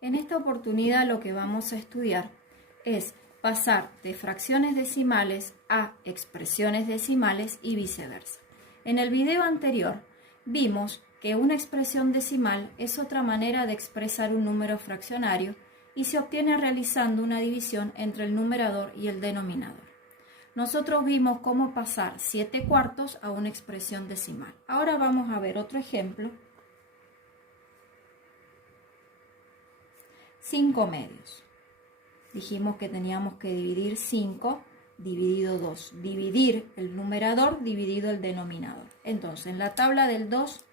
En esta oportunidad lo que vamos a estudiar es pasar de fracciones decimales a expresiones decimales y viceversa. En el video anterior vimos que una expresión decimal es otra manera de expresar un número fraccionario y se obtiene realizando una división entre el numerador y el denominador. Nosotros vimos cómo pasar 7/4 a una expresión decimal. Ahora vamos a ver otro ejemplo. 5/2. Dijimos que teníamos que dividir 5 dividido 2. Dividir el numerador dividido el denominador. Entonces, en la tabla del 2,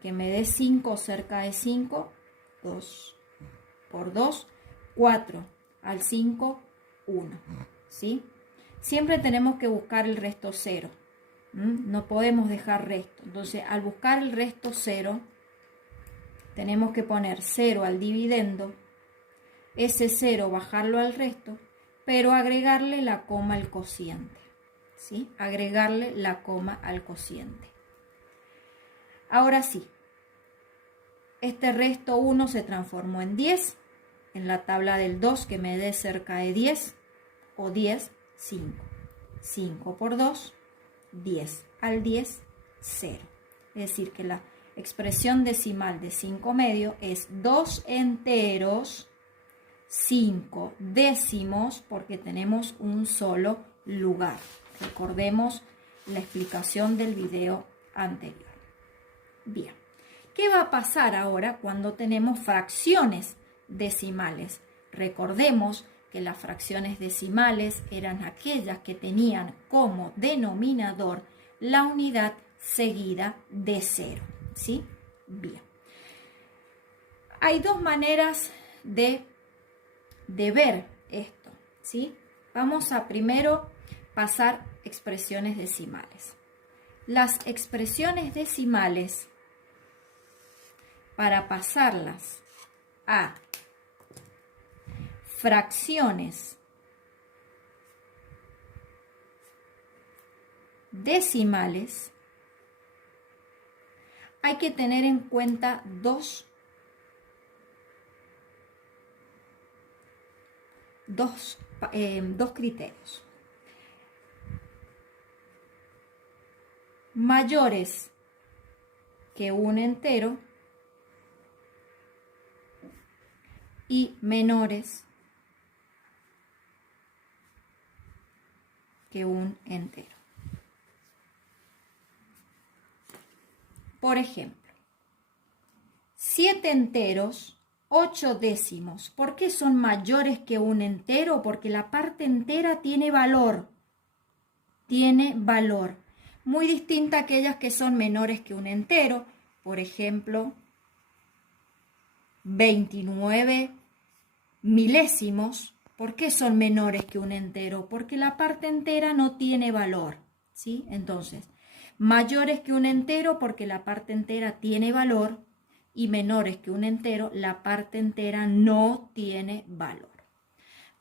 que me dé 5 cerca de 5, 2 por 2, 4. Al 5, 1. ¿Sí? Siempre tenemos que buscar el resto 0. No podemos dejar resto. Entonces, al buscar el resto 0, tenemos que poner 0 al dividendo, ese 0 bajarlo al resto, pero agregarle la coma al cociente. ¿Sí? Agregarle la coma al cociente. Ahora sí, este resto 1 se transformó en 10. En la tabla del 2, que me dé cerca de 10, o 10, 5. 5 por 2, 10. Al 10, 0. Es decir, que la expresión decimal de 5/2 es 2 enteros, 5 décimos, porque tenemos un solo lugar. Recordemos la explicación del video anterior. Bien, ¿qué va a pasar ahora cuando tenemos fracciones decimales? Recordemos que las fracciones decimales eran aquellas que tenían como denominador la unidad seguida de 0. ¿Sí? Bien. Hay dos maneras de ver esto. ¿Sí? Vamos a primero pasar expresiones decimales. Las expresiones decimales, para pasarlas a fracciones decimales, hay que tener en cuenta dos criterios. Mayores que un entero y menores que un entero. Por ejemplo, 7 enteros, 8 décimos. ¿Por qué son mayores que un entero? Porque la parte entera tiene valor. Tiene valor. Muy distinta a aquellas que son menores que un entero. Por ejemplo, 29 milésimos. ¿Por qué son menores que un entero? Porque la parte entera no tiene valor. ¿Sí? Entonces, mayores que un entero porque la parte entera tiene valor, y menores que un entero, la parte entera no tiene valor.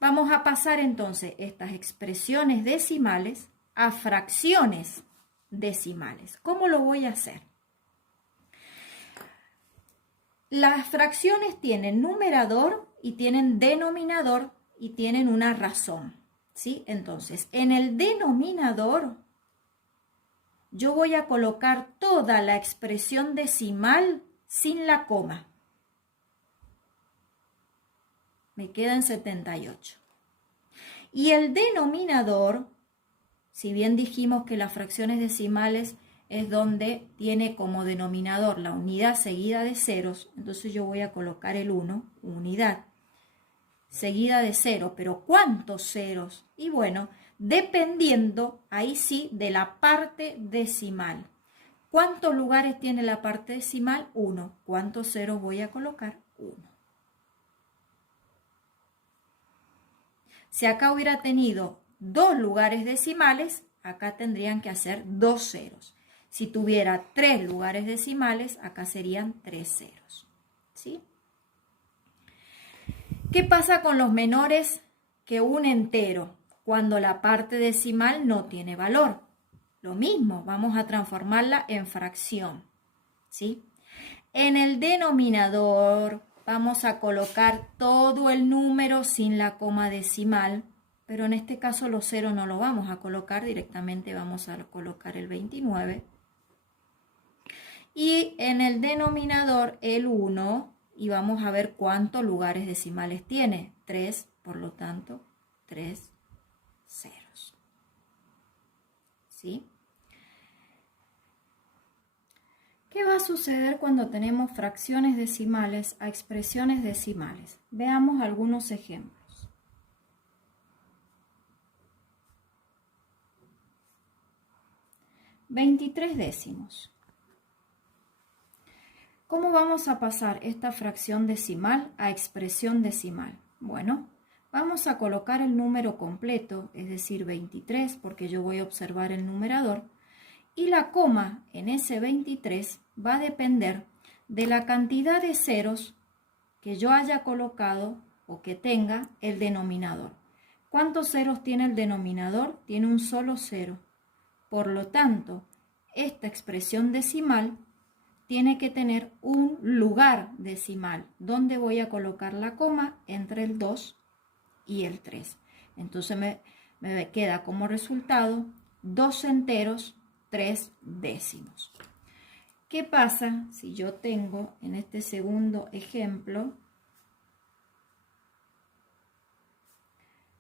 Vamos a pasar entonces estas expresiones decimales a fracciones decimales. ¿Cómo lo voy a hacer? Las fracciones tienen numerador y tienen denominador y tienen una razón. ¿Sí? Entonces, en el denominador yo voy a colocar toda la expresión decimal sin la coma. Me quedan 78. Y el denominador, si bien dijimos que las fracciones decimales es donde tiene como denominador la unidad seguida de ceros, entonces yo voy a colocar el 1, unidad, seguida de 0. ¿Pero cuántos ceros? Y bueno, dependiendo, ahí sí, de la parte decimal. ¿Cuántos lugares tiene la parte decimal? 1. ¿Cuántos ceros voy a colocar? 1. Si acá hubiera tenido 2 lugares decimales, acá tendrían que hacer 2 ceros. Si tuviera 3 lugares decimales, acá serían 3 ceros. ¿Sí? ¿Qué pasa con los menores que un entero? Cuando la parte decimal no tiene valor. Lo mismo, vamos a transformarla en fracción. ¿Sí? En el denominador vamos a colocar todo el número sin la coma decimal, pero en este caso los ceros no lo vamos a colocar, directamente vamos a colocar el 29. Y en el denominador el 1, y vamos a ver cuántos lugares decimales tiene. 3, por lo tanto, 3 ceros. ¿Sí? ¿Qué va a suceder cuando tenemos fracciones decimales a expresiones decimales? Veamos algunos ejemplos. $23 décimos. ¿Cómo vamos a pasar esta fracción decimal a expresión decimal? Bueno, vamos a colocar el número completo, es decir, 23, porque yo voy a observar el numerador, y la coma en ese 23 va a depender de la cantidad de ceros que yo haya colocado o que tenga el denominador. ¿Cuántos ceros tiene el denominador? Tiene un solo cero. Por lo tanto, esta expresión decimal tiene que tener un lugar decimal. ¿Dónde voy a colocar la coma? Entre el 2 y el 3. Entonces me queda como resultado 2 enteros, 3 décimos. ¿Qué pasa si yo tengo en este segundo ejemplo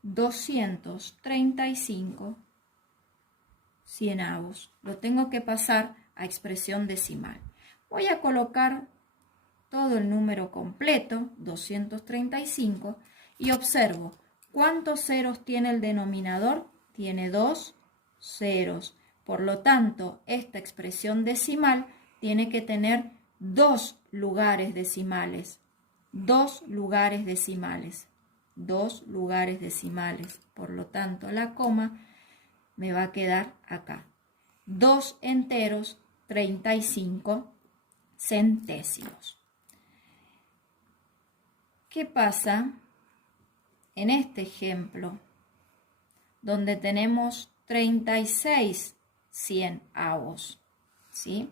235 cienavos? Lo tengo que pasar a expresión decimal. Voy a colocar todo el número completo, 235, y observo cuántos ceros tiene el denominador. Tiene 2 ceros. Por lo tanto, esta expresión decimal tiene que tener 2 lugares decimales. 2 lugares decimales. 2 lugares decimales. Por lo tanto, la coma me va a quedar acá. 2 enteros, 35 centésimos. ¿Qué pasa en este ejemplo donde tenemos 36 cienavos? ¿Sí?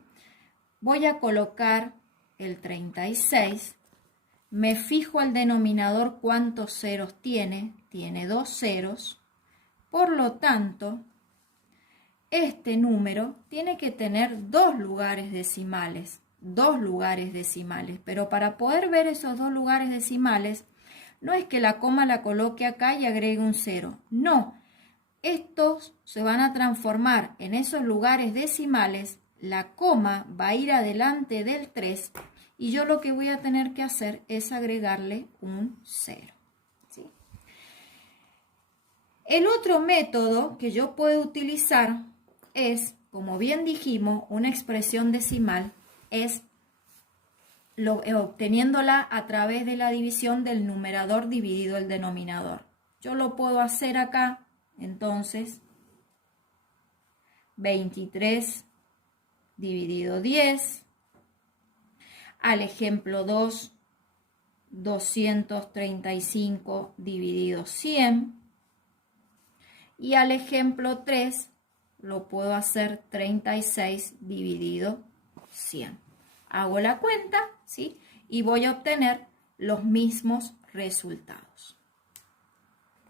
Voy a colocar el 36, me fijo el denominador cuántos ceros tiene, tiene 2 ceros, por lo tanto, este número tiene que tener 2 lugares decimales. 2 lugares decimales, pero para poder ver esos 2 lugares decimales, no es que la coma la coloque acá y agregue un 0, no, estos se van a transformar en esos lugares decimales, la coma va a ir adelante del 3 y yo lo que voy a tener que hacer es agregarle un 0. ¿Sí? El otro método que yo puedo utilizar es, como bien dijimos, una expresión decimal es obteniéndola a través de la división del numerador dividido el denominador. Yo lo puedo hacer acá, entonces, 23 dividido 10. Al ejemplo 2, 235 dividido 100. Y al ejemplo 3, lo puedo hacer 36 dividido 100. Hago la cuenta, ¿sí? Y voy a obtener los mismos resultados.